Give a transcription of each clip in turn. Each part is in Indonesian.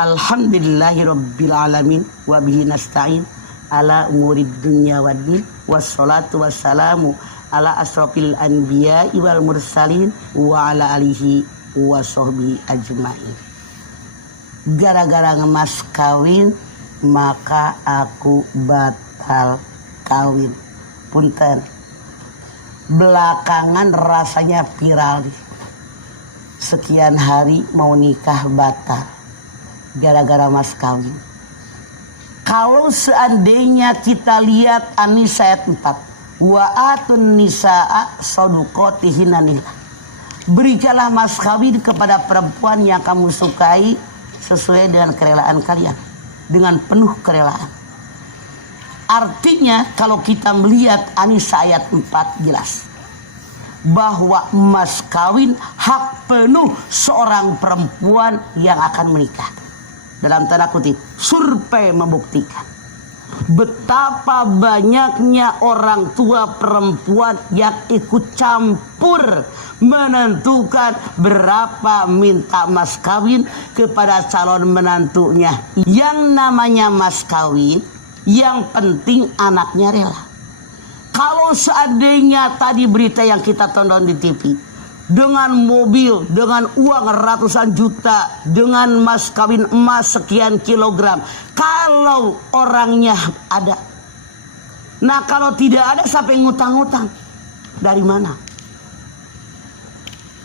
Alhamdulillahirabbil alamin wa bihi nasta'in ala umurid dunya waddin wassalatu wassalamu ala asrofil anbiya wal mursalin wa ala alihi wa sahbihi ajmain. Gara-gara ngemas kawin maka aku batal kawin. Punten. Belakangan rasanya viral. Sekian hari mau nikah batal gara-gara mas kawin. Kalau seandainya kita lihat An-Nisa ayat 4, wa atun nisaa saduqatihinna nillah. Berikanlah mas kawin kepada perempuan yang kamu sukai sesuai dengan kerelaan kalian, dengan penuh kerelaan. Artinya kalau kita melihat An-Nisa ayat 4 jelas bahwa mas kawin hak penuh seorang perempuan yang akan menikah. Dalam tanda kutip, survei membuktikan betapa banyaknya orang tua perempuan yang ikut campur menentukan berapa minta mas kawin kepada calon menantunya. Yang namanya mas kawin, yang penting anaknya rela. Kalau seandainya tadi berita yang kita tonton di TV, dengan mobil, dengan uang ratusan juta, dengan mas kawin emas sekian kilogram, kalau orangnya ada. Nah kalau tidak ada sampai ngutang-ngutang, dari mana?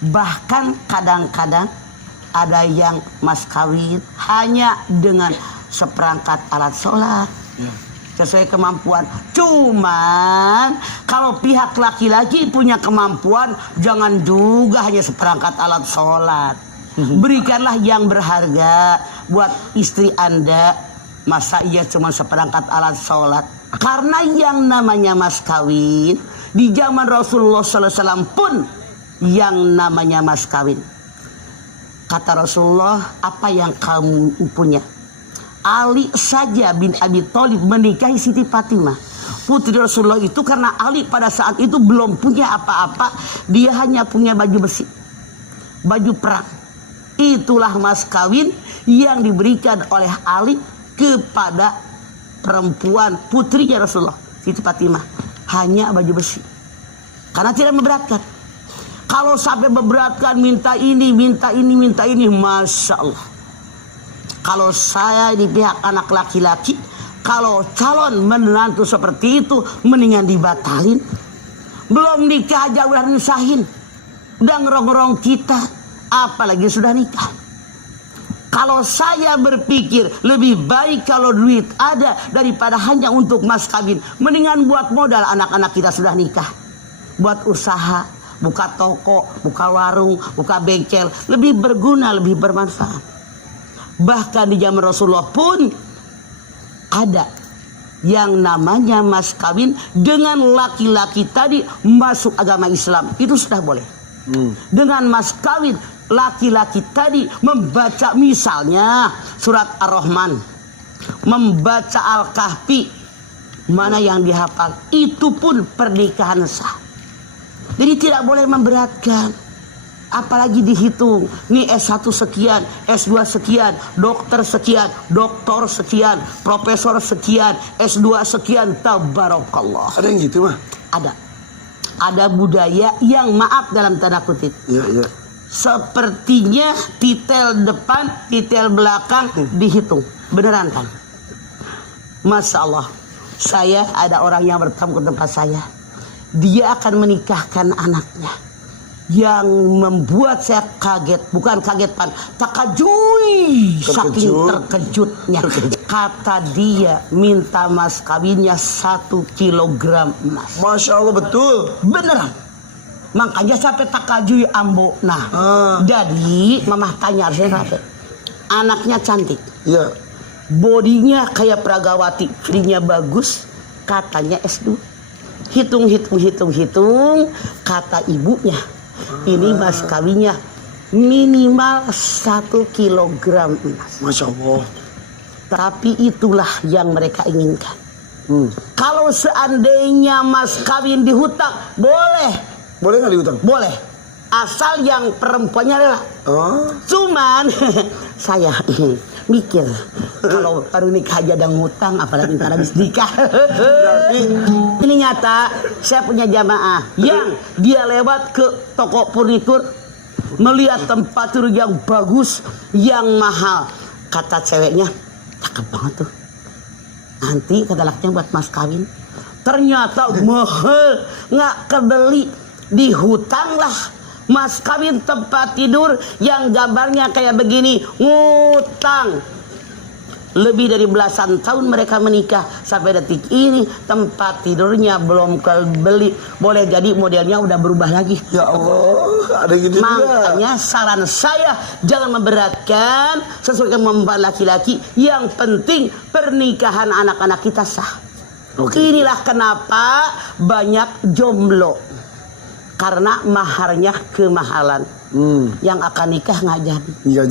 Bahkan kadang-kadang ada yang mas kawin hanya dengan seperangkat alat sholat sesuai kemampuan. Cuman kalau pihak laki-laki punya kemampuan, jangan juga hanya seperangkat alat sholat. Berikanlah yang berharga buat istri Anda. Masa iya cuma seperangkat alat sholat? Karena yang namanya mas kawin di zaman Rasulullah SAW pun yang namanya mas kawin. Kata Rasulullah, apa yang kamu punya? Ali saja bin Abi Thalib menikahi Siti Fatimah, putri Rasulullah itu, karena Ali pada saat itu belum punya apa-apa. Dia hanya punya baju besi, baju perang. Itulah mas kawin yang diberikan oleh Ali kepada perempuan putrinya Rasulullah, Siti Fatimah. Hanya baju besi, karena tidak memberatkan. Kalau sampai memberatkan, minta ini, minta ini, minta ini, Masya Allah. Kalau saya di pihak anak laki-laki, kalau calon menantu seperti itu, mendingan dibatalin. Belum nikah aja udah nisahin, udah ngerong-ngerong kita, apalagi sudah nikah. Kalau saya berpikir lebih baik kalau duit ada daripada hanya untuk mas kawin, mendingan buat modal anak-anak kita sudah nikah, buat usaha, buka toko, buka warung, buka bengkel, lebih berguna, lebih bermanfaat. Bahkan di zaman Rasulullah pun ada yang namanya mas kawin dengan laki-laki tadi masuk agama Islam, itu sudah boleh. Dengan mas kawin laki-laki tadi membaca misalnya surat Ar-Rahman, membaca Al-Kahfi, mana yang dihafal, itu pun pernikahan sah. Jadi tidak boleh memberatkan. Apalagi dihitung, nih S1 sekian, S2 sekian, dokter sekian, doktor sekian, profesor sekian, S2 sekian, tabarakallah. Ada yang gitu mah? Ada. Ada budaya yang maaf dalam tanda kutip. Iya. Sepertinya titel depan, titel belakang dihitung. Beneran kan? Masya Allah. Saya ada orang yang bertamu ke tempat saya. Dia akan menikahkan anaknya. Yang membuat saya kaget, bukan kaget pan, takajui, saking terkejutnya. Kata dia minta mas kawinnya 1 kilogram emas. Masya Allah, betul. Beneran. Makanya sampai takajui ambo. Nah, jadi mamah tanya harusnya apa? Anaknya cantik. Iya. Bodinya kayak Pragawati, frinya bagus, katanya S2. Hitung, kata ibunya. Ini mas kawinnya minimal 1 kilogram emas. Masya Allah. Tapi itulah yang mereka inginkan. Kalau seandainya mas kawin dihutang, boleh. Boleh nggak dihutang? Boleh. Asal yang perempuannya rela. Oh. Cuman saya mikir kalau baru nikah aja ada ngutang, apalagi ntar habis nikah. Berarti Ini nyata, saya punya jamaah yang dia lewat ke toko furnitur, melihat tempat tidur yang bagus, yang mahal. Kata ceweknya, cakep banget tuh. Nanti kata lakinya buat mas kawin. Ternyata mahal, nggak kebeli, dihutang lah. Mas kawin tempat tidur yang gambarnya kayak begini, ngutang. Lebih dari belasan tahun mereka menikah, sampai detik ini tempat tidurnya belum kebeli. Boleh jadi modelnya udah berubah lagi. ya Allah, ada gitu juga. Makanya saran saya, jangan memberatkan, sesuai kemampuan laki-laki. Yang penting pernikahan anak-anak kita sah. Oke. Inilah kenapa banyak jomblo, karena maharnya kemahalan. Yang akan nikah nggak jadi. Iya.